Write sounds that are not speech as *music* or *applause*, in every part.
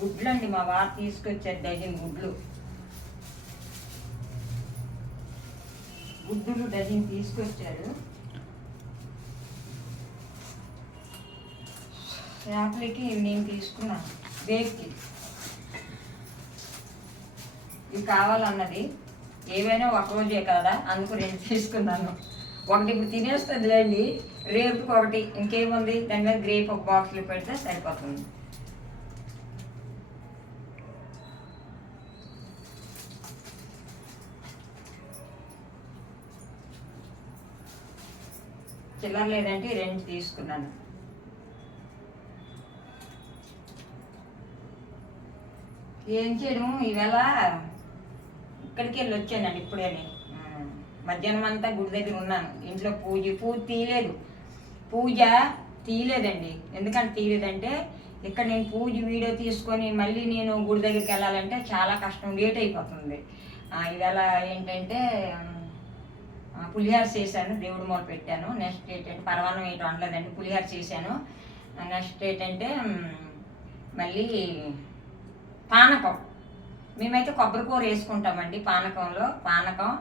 గుడ్లు అండి మా వారు తీసుకొచ్చారు డజన్ గుడ్లు. గుడ్డులు డజన్ తీసుకొచ్చారు. చేపలకి నేను తీసుకున్నాను బేక్కి ఇవి కావాలన్నది. ఏవైనా ఒక రోజే కదా అందుకు రెండు తీసుకున్నాను. ఒకటి ఇప్పుడు తినేస్తుంది లేండి రేపుకి ఒకటి ఇంకేముంది? దాని మీద గ్రేప్ ఒక బాక్స్లో పెడితే సరిపోతుంది. చిల్లర లేదంటే రెండు తీసుకున్నాను. ఏం చేయడం ఈవేళ ఇక్కడికి వెళ్ళి వచ్చానండి ఇప్పుడేనే మధ్యాహ్నం అంతా గుడి దగ్గర ఉన్నాను. ఇంట్లో పూజ పూజ తీయలేదు. పూజ తీయలేదండి. ఎందుకంటే తీయలేదంటే ఇక్కడ నేను పూజ వీడియో తీసుకొని మళ్ళీ నేను గుడి దగ్గరికి వెళ్ళాలంటే చాలా కష్టం లేట్ అయిపోతుంది. ఇవాళ ఏంటంటే పులిహార చేశాను దేవుడు మూల పెట్టాను. నెక్స్ట్ ఏంటంటే పరమాన్నం ఏంటో అనలేదండి పులిహార చేశాను. నెక్స్ట్ ఏంటంటే మళ్ళీ పానకం. మేమైతే కొబ్బరి కూర వేసుకుంటామండి పానకంలో. పానకం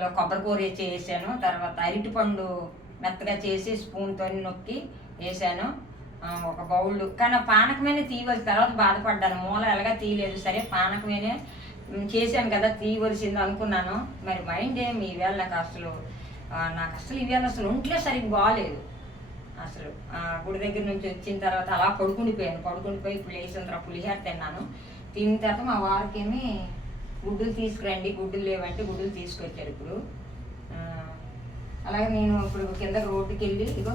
లో కొబ్బరి కూర వేసి వేసాను తర్వాత అరటిపండు మెత్తగా చేసి స్పూన్తో నొక్కి వేసాను. ఒక బౌల్. కానీ పానకమైన తీయవచ్చు తర్వాత బాధపడ్డాను. మూల ఎలాగా తీయలేదు. సరే పానకమైన చేశాను కదా తీయవలసింది అనుకున్నాను. మరి మైండ్ ఏమి ఈవేళ నాకు అసలు నాకు అసలు ఈవేళ అసలు ఒంట్లో సరిగ్గా బాగాలేదు అసలు గుడి దగ్గర నుంచి వచ్చిన తర్వాత అలా పడుకుండిపోయాను. పడుకుండిపోయి ఇప్పుడు లేచిన తర్వాత పులిహార తిన్నాను. తిన్న తర్వాత మా వారికేమి గుడ్డులు తీసుకురండి గుడ్డులు లేవంటే గుడ్డులు తీసుకొచ్చారు ఇప్పుడు. అలాగే నేను ఇప్పుడు కింద రోడ్డుకి వెళ్ళి ఇగో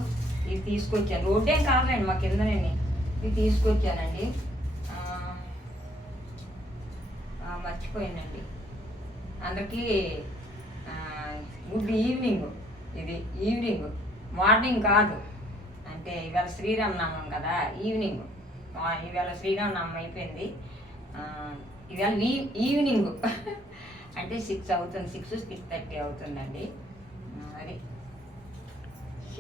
ఇది తీసుకొచ్చాను. రోడ్డేం ఏం కాదండి మా కింద నేను ఇది తీసుకొచ్చానండి. మర్చిపోయానండి. అందరికీ గుడ్ ఈవినింగ్ ఇది ఈవినింగ్ మార్నింగ్ కాదు. అంటే ఇవాళ శ్రీరామనామం కదా ఈవినింగ్ ఆ, ఇవాళ శ్రీరామనామం అయిపోయింది. ఆ, ఇవాళ ఈ ఈవినింగ్ *laughs* అంటే సిక్స్ అవుతుంది సిక్స్ సిక్స్ థర్టీ అవుతుందండి. అది.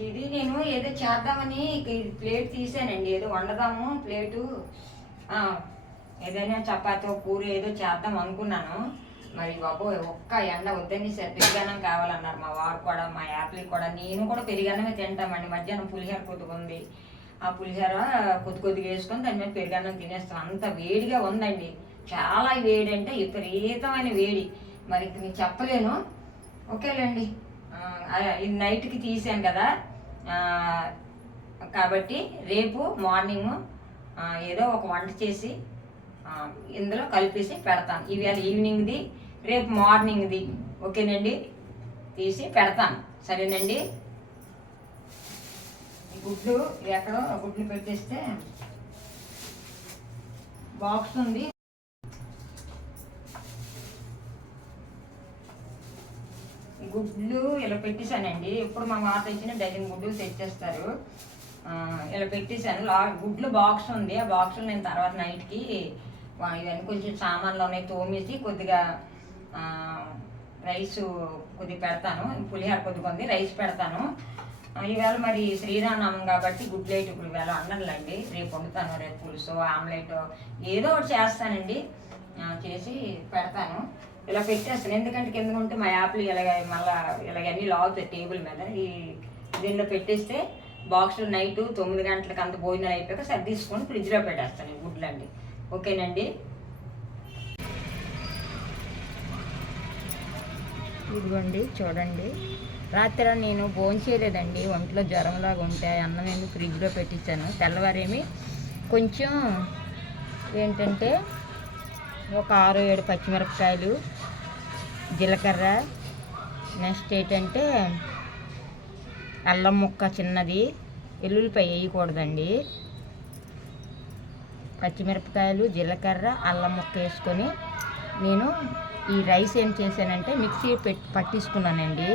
ఇది నేను ఏదో చేద్దామని ప్లేట్ తీసానండి. ఏదో వండదాము ప్లేటు. ఏదైనా చపాతీ కూర ఏదో చేద్దాం అనుకున్నాను. మరి బాబు ఒక్క ఎండ వద్దని పెరిగన్నం కావాలన్నారు. మా వారు కూడా మా యాప్లకి కూడా. నేను కూడా పెరిగన్నమే తింటామండి. మధ్యాహ్నం పులిహోర కొద్దుకుంది ఉంది ఆ పులిహోర కొద్ది కొద్దిగా వేసుకొని దాని మీద పెరిగన్నం తినేస్తాం. అంత వేడిగా ఉందండి. చాలా వేడి అంటే విపరీతమైన వేడి. మరి నేను చెప్పలేను. ఓకేలేండి. ఇది నైట్కి తీసాను కదా. కాబట్టి రేపు మార్నింగ్ ఏదో ఒక వంట చేసి ఇందులో కలిపేసి పెడతాను. ఇవాళ ఈవినింగ్ది రేపు మార్నింగ్ది ఓకేనండి? తీసి పెడతాను. సరేనండి? గుడ్లు ఎక్కడో ఆ గుడ్లు పెట్టేస్తే బాక్స్ ఉంది. గుడ్లు ఇలా పెట్టేశానండి. ఇప్పుడు మా మాట ఇచ్చిన డజన్ గుడ్లు తెచ్చేస్తారు. ఇలా పెట్టేశాను. గుడ్లు బాక్స్ ఉంది. ఆ బాక్స్లో నేను తర్వాత నైట్కి ఇవన్నీ కొంచెం సామాన్లు ఉన్నాయి తోమేసి కొద్దిగా రైస్ కొద్దిగా పెడతాను. పులిహోర కొద్దిగా ఉంది రైస్ పెడతాను. ఈవేళ మరి శ్రీరామనామం కాబట్టి గుడ్లు అయితే ఇప్పుడు ఈవేళ అన్నంలండి రేపు వండుతాను రేపు పులుసు ఆమ్లెట్ ఏదో ఒకటి చేస్తానండి. చేసి పెడతాను. ఇలా పెట్టేస్తాను. ఎందుకంటే కింద ఉంటే మా యాప్లు ఇలాగ మళ్ళా ఇలాగన్నీ లాగుతాయి టేబుల్ మీద. ఈ దీనిలో పెట్టేస్తే బాక్స్లో నైట్ తొమ్మిది గంటలకు అంత భోజనాలు అయిపోయాక సరి తీసుకొని ఫ్రిడ్జ్లో పెట్టేస్తాను. గుడ్లండి ఓకేనండి. ఇదిగోండి చూడండి. రాత్రి నేను భోంచేయలేదండి ఒంట్లో జ్వరంలాగా ఉంటే అన్నం ఏమి ఫ్రిడ్జ్లో పెట్టించాను తెల్లవారేమి కొంచెం ఏంటంటే ఒక ఆరు ఏడు పచ్చిమిరపకాయలు జీలకర్ర నెక్స్ట్ ఏంటంటే అల్లం ముక్క చిన్నది వెల్లుల్లిపాయ వేయకూడదండి. పచ్చిమిరపకాయలు జీలకర్ర అల్లం ముక్క వేసుకొని నేను ఈ రైస్ ఏం చేశానంటే మిక్సీ పెట్టి పట్టించుకున్నానండి.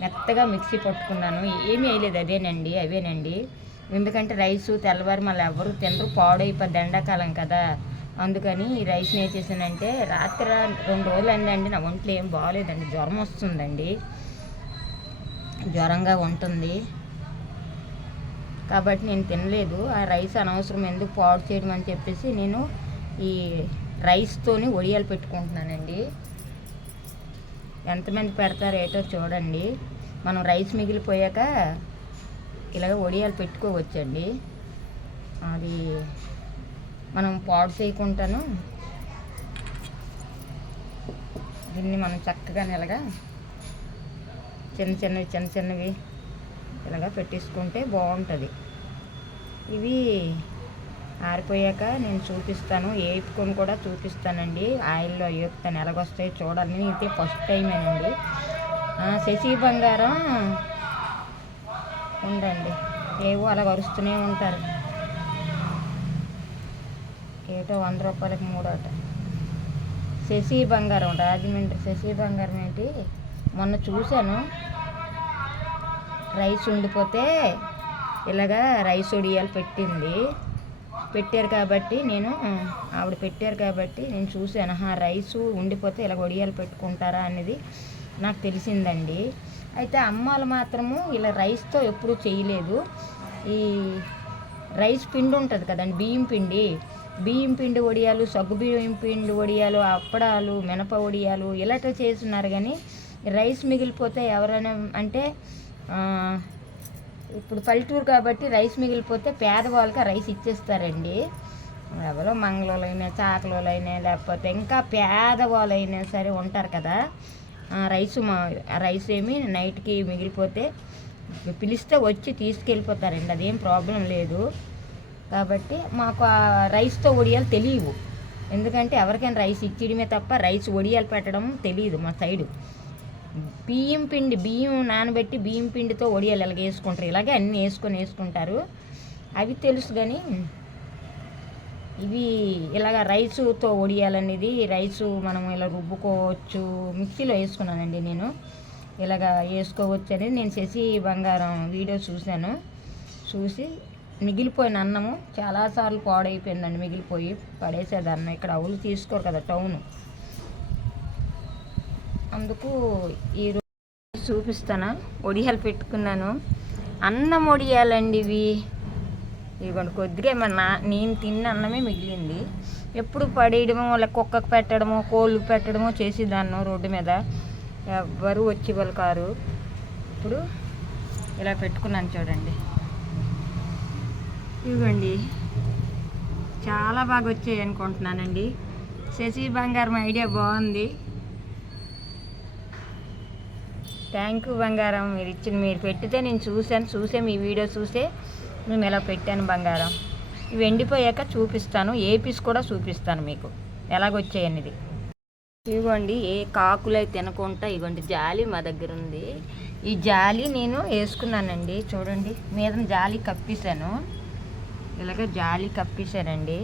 మెత్తగా మిక్సీ పట్టుకున్నాను. ఏమీ వేయలేదు అదేనండి అవేనండి. ఎందుకంటే రైసు తెల్లవారు మళ్ళీ ఎవరు తినరు పాడైపోద్ది ఎండాకాలం కదా. అందుకని ఈ రైస్ ఏం చేశానంటే రాత్రి రెండు రోజులు అయిందండి నా ఒంట్లో ఏం బాగాలేదండి జ్వరం వస్తుందండి. జ్వరంగా ఉంటుంది. కాబట్టి నేను తినలేదు. ఆ రైస్ అనవసరం ఎందుకు పాడు చేయడం అని చెప్పేసి నేను ఈ రైస్తోని వడియాలు పెట్టుకుంటున్నానండి. ఎంతమంది పెడతారో ఏటో చూడండి. మనం రైస్ మిగిలిపోయాక ఇలాగ వడియాలు పెట్టుకోవచ్చండి. అది మనం పాడు చేయకుండాను దీన్ని మనం చక్కగా నిలగా చిన్న చిన్నవి చిన్న చిన్నవి ఇలాగా పెట్టేసుకుంటే బాగుంటుంది. ఇవి ఆరిపోయాక నేను చూపిస్తాను. వేపుకొని కూడా చూపిస్తానండి. ఆయిల్లో వేపుతాను ఎలాగొస్తాయి చూడాలి. నేను అయితే ఫస్ట్ టైమేనండి. ఆ, శశి బంగారం ఉండండి ఏవో అలా అరుస్తూనే ఉంటారు. ఏటో వంద రూపాయలకి మూడోట. శశి బంగారం రాజమండ్రి శశి బంగారం ఏంటి? మొన్న చూశాను. రైస్ ఉండిపోతే ఇలాగా రైస్ ఒడియాలు పెట్టింది. పెట్టారు కాబట్టి నేను ఆవిడ పెట్టారు కాబట్టి నేను చూశాను. ఆ రైస్ ఉండిపోతే ఇలా ఒడియాలు పెట్టుకుంటారా అనేది నాకు తెలిసిందండి. అయితే అమ్మాలు మాత్రము ఇలా రైస్తో ఎప్పుడూ చేయలేదు. ఈ రైస్ పిండి ఉంటుంది కదండి బియ్యం పిండి. బియ్యం పిండి వడియాలు సగ్గు బియ్యం పిండి వడియాలు అప్పడాలు మినప వడియాలు ఇలాంటివి చేస్తున్నారు కానీ రైస్ మిగిలిపోతే ఎవరైనా అంటే ఇప్పుడు పల్లెటూరు కాబట్టి రైస్ మిగిలిపోతే పేదవాళ్ళకి రైస్ ఇచ్చేస్తారండి. ఎవరో మంగళోళ్ళైనా చాకలోళ్ళైనా లేకపోతే ఇంకా పేదవాళ్ళైనా సరే ఉంటారు కదా. రైస్ మా రైస్ ఏమి నైట్కి మిగిలిపోతే పిలిస్తే వచ్చి తీసుకెళ్ళిపోతారండి. అదేం ప్రాబ్లం లేదు. కాబట్టి మాకు ఆ రైస్తో ఒడియాలు తెలియవు. ఎందుకంటే ఎవరికైనా రైస్ ఇచ్చడమే తప్ప రైస్ ఒడియాలు పెట్టడం తెలియదు మా సైడు. బియ్యం పిండి బియ్యం నానబెట్టి బియ్యం పిండితో ఒడియాలు ఇలాగ వేసుకుంటారు. ఇలాగే అన్నీ వేసుకొని వేసుకుంటారు. అవి తెలుసు కానీ ఇవి ఇలాగ రైసుతో ఒడియాలనేది రైసు మనం ఇలా రుబ్బుకోవచ్చు. మిక్సీలో వేసుకున్నానండి నేను. ఇలాగ వేసుకోవచ్చు అనేది నేను శశి బంగారం వీడియో చూశాను. చూసి మిగిలిపోయిన అన్నము చాలాసార్లు పాడైపోయిందండి మిగిలిపోయి పడేసేది అన్నం ఇక్కడ అవులు తీసుకోరు కదా టౌను. అందుకు ఈ రోజు చూపిస్తాను. ఒడియాలు పెట్టుకున్నాను. అన్నం ఒడియాలండి ఇవి. ఇవ్వండి కొద్దిగా మన నా- నేను తిన్న అన్నమే మిగిలింది. ఎప్పుడు పడేయడమో వాళ్ళ కుక్కకు పెట్టడమో కోళ్ళు పెట్టడమో చేసేదాన్ని రోడ్డు మీద. ఎవ్వరు వచ్చి వాళ్ళు కారు. ఇప్పుడు ఇలా పెట్టుకున్నాను చూడండి. ఇవ్వండి. చాలా బాగా వచ్చాయి అనుకుంటున్నానండి. శశి బంగారం ఐడియా బాగుంది. థ్యాంక్ యూ బంగారం. మీరు ఇచ్చిన మీరు పెట్టితే నేను చూశాను చూసే మీ వీడియో చూసే మేము ఎలా పెట్టాను బంగారం. ఇవి ఎండిపోయాక చూపిస్తాను ఏ పీస్ కూడా చూపిస్తాను మీకు. ఎలాగొచ్చాయనేది. ఇదిగోండి ఏ కాకులై తినకుండా ఇగోండి జాలి మా దగ్గర ఉంది. ఈ జాలి నేను వేసుకున్నానండి చూడండి. మీద జాలి కప్పేశాను. ఇలాగ జాలి కప్పేశానండి.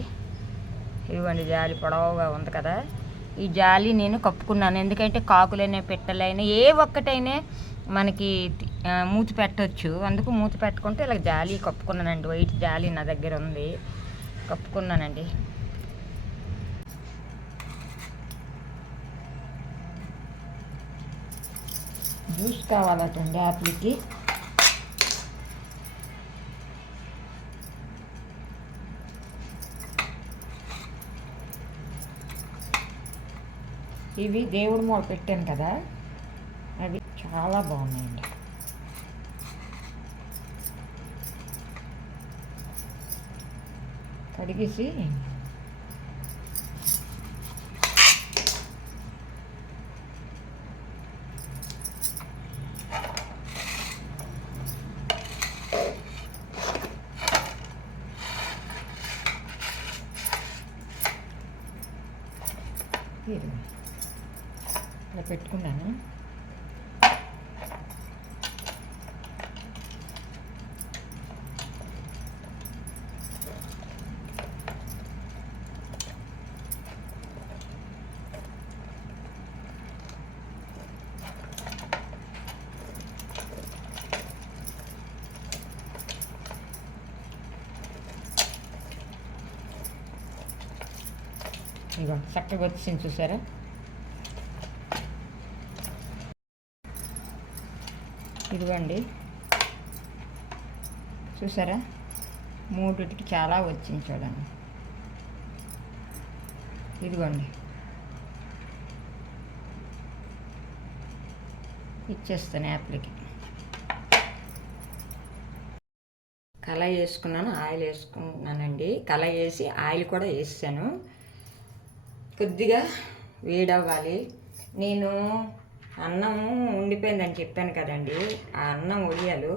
ఇదిగోండి జాలి పొడవుగా ఉంది కదా. ఈ జాలి నేను కప్పుకున్నాను. ఎందుకంటే కాకులైనా పెట్టలైనా ఏ ఒక్కటైనా మనకి మూతి పెట్టవచ్చు అందుకు మూతి పెట్టుకుంటే ఇలా జాలి కప్పుకున్నానండి. వైట్ జాలి నా దగ్గర ఉంది. కప్పుకున్నానండి. జ్యూస్ కావాలటండి యాపిల్కి. ఇవి దేవుడు మూల పెట్టాను కదా. అవి చాలా బాగున్నాయండి. కడిగేసి ఇదిగో. ఇలా పెట్టుకున్నాను ఇదిగో చక్కగా వచ్చింది చూసారా? ఇదిగోండి. చూసారా? మూడిటికి చాలా వచ్చింది చూడండి. ఇదిగోండి. ఇచ్చేస్తాను యాప్లకి. కళ వేసుకున్నాను ఆయిల్ వేసుకున్నానండి. కళ వేసి ఆయిల్ కూడా వేసాను. కొద్దిగా వేడవ్వాలి. నేను అన్నం ఉండిపోయిందని చెప్పాను కదండి. ఆ అన్నం ఒడియాలు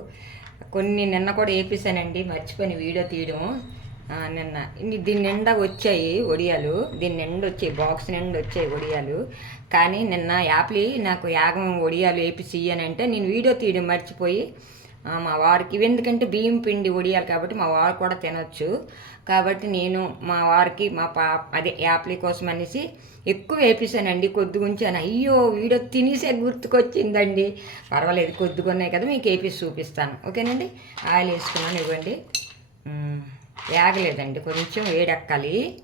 కొన్ని నిన్న కూడా వేపిస్తానండి మర్చిపోయిన వీడియో తీయడం. నిన్న. దీని నిండా వచ్చాయి ఒడియాలు. దీని నిండా వచ్చాయి బాక్స్ నిండా వచ్చాయి ఒడియాలు. కానీ నిన్న యాప్లి నాకు యాగం ఒడియాలు వేపిసి అని అంటే నేను వీడియో తీయడం మర్చిపోయి మా వారికి ఎందుకంటే బియ్యం పిండి ఒడియాలు కాబట్టి మా వారు కూడా తినొచ్చు. కాబట్టి నేను మా వారికి మా పా అదే యాప్లీ కోసం అనేసి ఎక్కువ వేపిస్తానండి. కొద్దిగా ఉంచాను. అయ్యో వీడియో తినేసే గుర్తుకొచ్చిందండి. పర్వాలేదు కొద్దిగా ఉన్నాయి కదా మీకు వేపిసి చూపిస్తాను. ఓకేనండి? ఆయిల్ వేసుకున్నాను ఇవ్వండి. వేగలేదండి కొంచెం వేడెక్కాలి.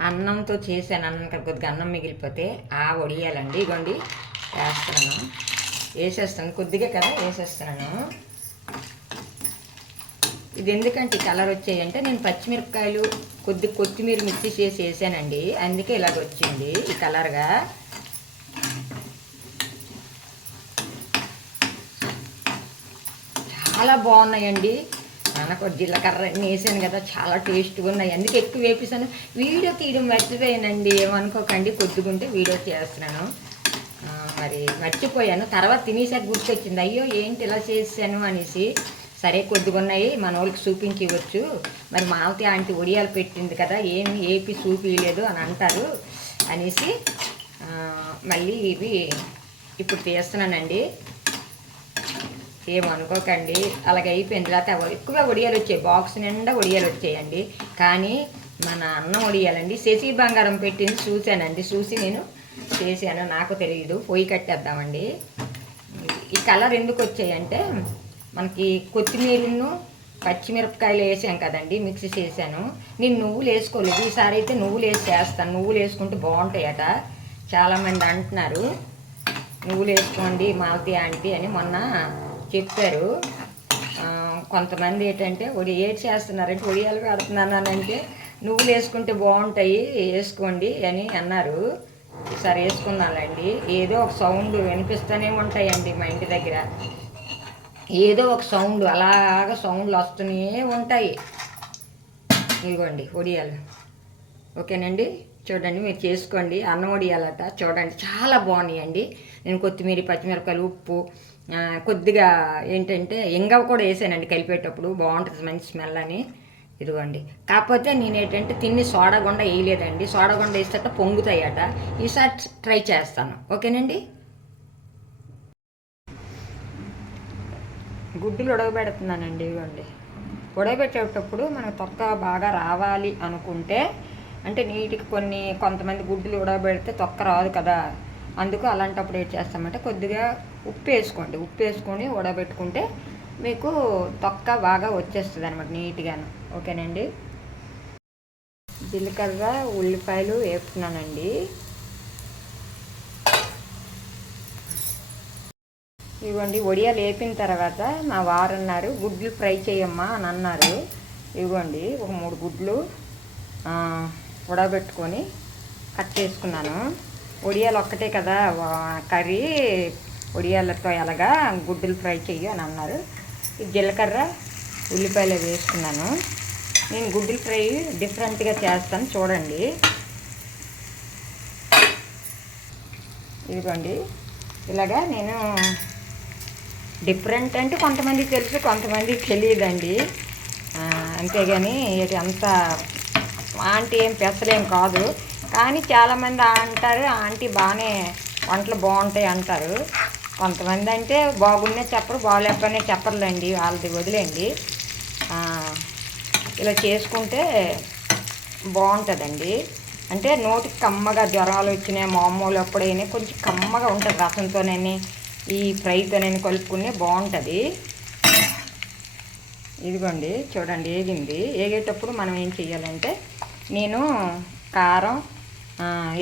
అన్నంతో చేశాను అన్నం కదా కొద్దిగా అన్నం మిగిలిపోతే ఆ వడియాలండి. ఇగోండి వేస్తున్నాను. వేసేస్తాను కొద్దిగా కదా వేసేస్తున్నాను. ఇది ఎందుకంటే కలర్ వచ్చాయంటే నేను పచ్చిమిరపకాయలు కొద్ది కొత్తిమీర మిక్సీ చేసి వేసానండి. అందుకే ఇలాగ వచ్చింది ఈ కలర్గా చాలా బాగున్నాయండి. మనకు జీలకర్ర అన్నీ వేసాను కదా చాలా టేస్ట్గా ఉన్నాయి. అందుకే ఎక్కువ వేపిస్తాను. వీడియో తీయడం మర్చిపోయానండి. ఏమనుకోకండి కొద్దిగుంటే వీడియో చేస్తున్నాను. మరి మర్చిపోయాను. తర్వాత తినేసాక గుర్తొచ్చింది. అయ్యో ఏంటి ఇలా చేశాను అనేసి. సరే కొద్దిగున్నాయి. మన వాళ్ళకి చూపించి ఇవ్వచ్చు. మరి మావతి ఆంటీ ఒడియాలు పెట్టింది కదా ఏమి ఏపీ చూపించలేదు అని అంటారు. అనేసి మళ్ళీ ఇవి ఇప్పుడు తీస్తున్నానండి. ఏమనుకోకండి అలాగ అయిపోయింది లేకపోతే ఎక్కువ ఒడియాలు వచ్చాయి. బాక్స్ నిండా ఒడియాలు వచ్చాయండి. కానీ మన అన్నం ఒడియాలండి. శశి బంగారం పెట్టింది చూశానండి. చూసి నేను చేశాను. నాకు తెలియదు పొయ్యి కట్టేద్దామండి. ఈ కలర్ ఎందుకు వచ్చాయంటే మనకి కొత్తిమీరను పచ్చిమిరపకాయలు వేసాం కదండి మిక్సీ చేశాను. నేను నువ్వులు వేసుకోలేదు ఈసారి అయితే నువ్వులు వేసి చేస్తాను. నువ్వులు వేసుకుంటే బాగుంటాయట. చాలామంది అంటున్నారు నువ్వులు వేసుకోండి మాలతి ఆంటీ అని మొన్న చెప్పారు. కొంతమంది ఏంటంటే ఒడి ఏడ్ చేస్తున్నారంటే ఒడియాలు పెడుతున్నాను అని అంటే నువ్వులు వేసుకుంటే బాగుంటాయి వేసుకోండి అని అన్నారు. సరే వేసుకున్నానండి ఏదో ఒక సౌండ్ వినిపిస్తూనే ఉంటాయండి మా ఇంటి దగ్గర. ఏదో ఒక సౌండ్ అలాగ సౌండ్లు వస్తూనే ఉంటాయి. ఇదిగోండి ఒడియాలు. ఓకేనండి? చూడండి మీరు చేసుకోండి. అన్నం వడియాలట చూడండి. చాలా బాగున్నాయండి. నేను కొత్తిమీర పచ్చిమిరపకాయలు ఉప్పు కొద్దిగా ఏంటంటే ఇంగవ కూడా వేసానండి కలిపేటప్పుడు. బాగుంటుంది మంచి స్మెల్ అని. ఇదిగోండి. కాకపోతే నేను ఏంటంటే తిన్ని సోడా గుండ వేయలేదండి. సోడా గుండ వేస్తే పొంగుతాయట. ఈసారి ట్రై చేస్తాను. ఓకేనండి? గుడ్డులు ఉడకబెడుతున్నానండి ఇవ్వండి ఉడకబెట్టేటప్పుడు మనకు తొక్క బాగా రావాలి అనుకుంటే అంటే నీటికి కొన్ని కొంతమంది గుడ్డులు ఉడకబెడితే తొక్క రాదు కదా. అందుకు అలాంటప్పుడు ఏం చేస్తామంటే కొద్దిగా ఉప్పు వేసుకోండి. ఉప్పు వేసుకొని ఉడకబెట్టుకుంటే మీకు తొక్క బాగా వచ్చేస్తుంది అనమాట నీట్గాను. ఓకేనండి? జీలకర్ర ఉల్లిపాయలు వేపుతున్నానండి. ఇవ్వండి వడియాలు వేపిన తర్వాత మా వారు అన్నారు గుడ్లు ఫ్రై చేయమ్మా అని అన్నారు. ఇవ్వండి ఒక మూడు గుడ్లు ఉడబెట్టుకొని కట్ చేసుకున్నాను. వడియాలు ఒక్కటే కదా కర్రీ వడియాలతో ఎలాగా గుడ్డులు ఫ్రై చెయ్యి అని అన్నారు. ఈ జీలకర్ర ఉల్లిపాయలు వేసుకున్నాను. నేను గుడ్డులు ఫ్రై డిఫరెంట్గా చేస్తాను చూడండి. ఇదిగోండి. ఇలాగా నేను డిఫరెంట్ అంటే కొంతమందికి తెలుసు కొంతమందికి తెలియదండి. అంతేగాని ఇది అంత ఆంటీ ఏం పెసలేం కాదు. కానీ చాలామంది అంటారు ఆంటీ బాగానే వంటలు బాగుంటాయి అంటారు. కొంతమంది అంటే బాగున్నే చెప్పరు బాగాలేకపోయినా చెప్పరులేండి వాళ్ళది వదిలేండి. ఇలా చేసుకుంటే బాగుంటుందండి. అంటే నోటికి కమ్మగా జ్వరాలు వచ్చినాయి మామూలు అప్పుడైనా కొంచెం కమ్మగా ఉంటుంది రసంతోనే ఈ ఫ్రైతోనే కలుపుకునే బాగుంటుంది. ఇదిగోండి చూడండి ఏగింది. ఏగేటప్పుడు మనం ఏం చెయ్యాలంటే నేను కారం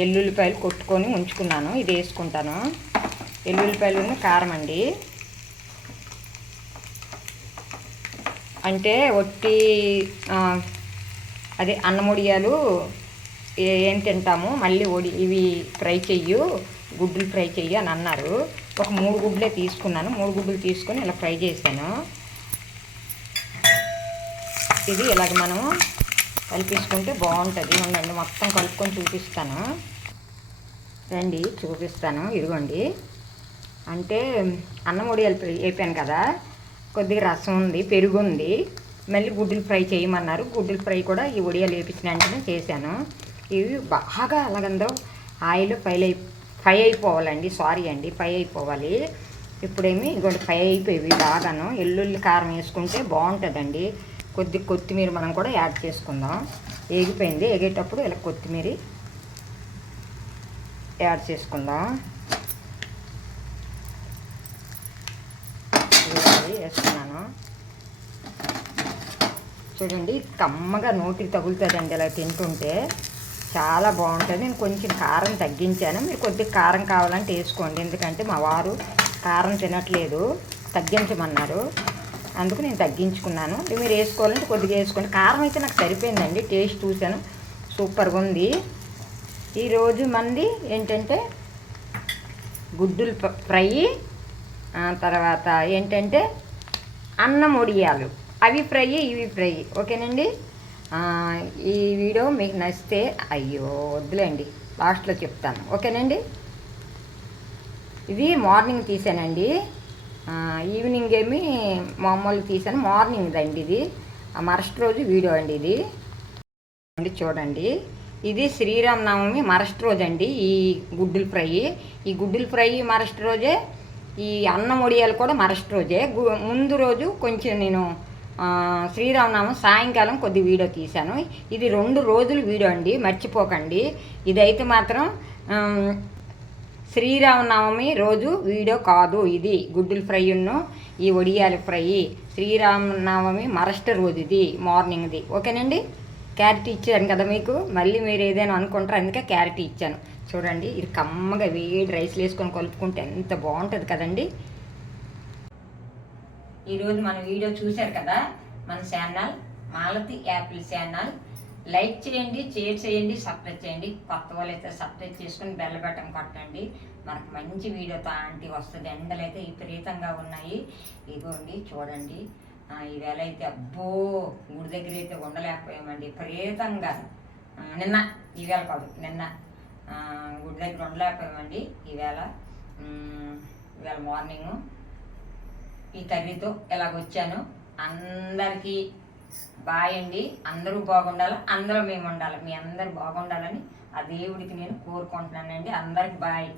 ఎల్లుల్లిపాయలు కొట్టుకొని ఉంచుకున్నాను. ఇది వేసుకుంటాను. ఎల్లుల్లిపాయలు కారం అండి. అంటే ఒట్టి అదే అన్నముడియాలు ఏం తింటాము మళ్ళీ ఒడి ఇవి ఫ్రై చెయ్యు గుడ్లు ఫ్రై చెయ్యి అని అన్నారు. ఒక మూడు గుడ్లే తీసుకున్నాను. మూడు గుడ్లు తీసుకొని ఇలా ఫ్రై చేశాను. ఇది ఇలాగ మనం కలిపించుకుంటే బాగుంటుంది. ఉండండి మొత్తం కలుపుకొని చూపిస్తాను. రండి చూపిస్తాను. ఇదిగోండి. అంటే అన్నం ఒడి వేపాను కదా. కొద్దిగా రసం ఉంది పెరుగు ఉంది. మళ్ళీ గుడ్డులు ఫ్రై చేయమన్నారు. గుడ్డులు ఫ్రై కూడా ఈ ఒడియాలు వేపించిన వెంటనే చేశాను. ఇవి బాగా అలాగందరూ ఆయిల్ ఫైల్ అయి ఫ్రై అయిపోవాలండి సారీ అండి ఫ్రై అయిపోవాలి. ఇప్పుడేమి ఇంకోటి ఫ్రై అయిపోయి బాగాను. ఎల్లుల్లి కారం వేసుకుంటే బాగుంటుందండి. కొద్ది కొత్తిమీర మనం కూడా యాడ్ చేసుకుందాం. ఏగిపోయింది ఏగేటప్పుడు ఇలా కొత్తిమీర యాడ్ చేసుకుందాం. వేసుకున్నాను చూడండి కమ్మగా నోటికి తగులుతుందండి ఇలా తింటుంటే. చాలా బాగుంటుంది. నేను కొంచెం కారం తగ్గించాను. మీరు కొద్దిగా కారం కావాలంటే వేసుకోండి. ఎందుకంటే మా వారు కారం తినట్లేదు. తగ్గించమన్నారు. అందుకు నేను తగ్గించుకున్నాను. మీరు వేసుకోవాలంటే కొద్దిగా వేసుకోండి. కారం అయితే నాకు సరిపోయిందండి. టేస్ట్ చూశాను. సూపర్గా ఉంది. ఈరోజు మంది ఏంటంటే గుడ్డులు ఫ్రై ఆ తర్వాత ఏంటంటే అన్నం ఒడియాలు. అవి ఫ్రై ఇవి ఫ్రై. ఓకేనండి? ఈ వీడియో మీకు నచ్చితే అయ్యో వద్దులేండి లాస్ట్లో చెప్తాను. ఓకేనండి? ఇది మార్నింగ్ తీసానండి. ఈవినింగ్ ఏమి మామూలు తీసాను మార్నింగ్ అండి ఇది. మరస్ట్ రోజు వీడియో అండి ఇది. అండి చూడండి. ఇది శ్రీరామనవమి మరస్ట్ రోజు అండి ఈ గుడ్డుల ఫ్రై. ఈ గుడ్డుల ఫ్రై మరస్ట్ రోజే ఈ అన్నం ఒడియాలు కూడా మరస్ట్ రోజే. ముందు రోజు కొంచెం నేను శ్రీరామనామం సాయంకాలం కొద్ది వీడియో తీశాను. ఇది రెండు రోజులు వీడియో అండి మర్చిపోకండి. ఇదైతే మాత్రం శ్రీరామనవమి రోజు వీడియో కాదు ఇది. గుడ్డుల ఫ్రైను ఈ ఒడియాల ఫ్రై. శ్రీరామనవమి మరస్ట్ రోజు ఇది మార్నింగ్ది. ఓకేనండి? క్యారెట్ ఇచ్చాను కదా మీకు. మళ్ళీ మీరు ఏదైనా అనుకుంటారు అందుకే క్యారెట్ ఇచ్చాను. చూడండి ఇది కమ్మగా వేడి రైస్లు వేసుకొని కలుపుకుంటే ఎంత బాగుంటుంది కదండి. ఈరోజు మన వీడియో చూశారు కదా? మన channel Malathi apple channel. Like చేయండి షేర్ చేయండి సబ్స్క్రైబ్ చేయండి. కొత్త వాళ్ళు అయితే సబ్స్క్రైబ్ చేసుకుని బెల్ బటన్ కొట్టండి. మనకు మంచి వీడియోతో ఆంటీ వస్తుంది. ఎండలు అయితే విపరీతంగా ఉన్నాయి. ఇదిగోండి చూడండి. ఈవేళ అయితే అబ్బో గుడి దగ్గర అయితే ఉండలేకపోయామండి. విపరీతంగా. నిన్న ఈవేళ కాదు నిన్న. గుడి దగ్గర ఉండలేకపోయామండి. ఈవేళ ఈవేళ మార్నింగ్ ఈ కర్రీతో ఇలాగ వచ్చాను అందరికీ బాయండి అందరూ బాగుండాలి? అందరూ మేము ఉండాలి మీ అందరూ బాగుండాలని ఆ దేవుడికి నేను కోరుకుంటున్నానండి. అందరికి బాయ్.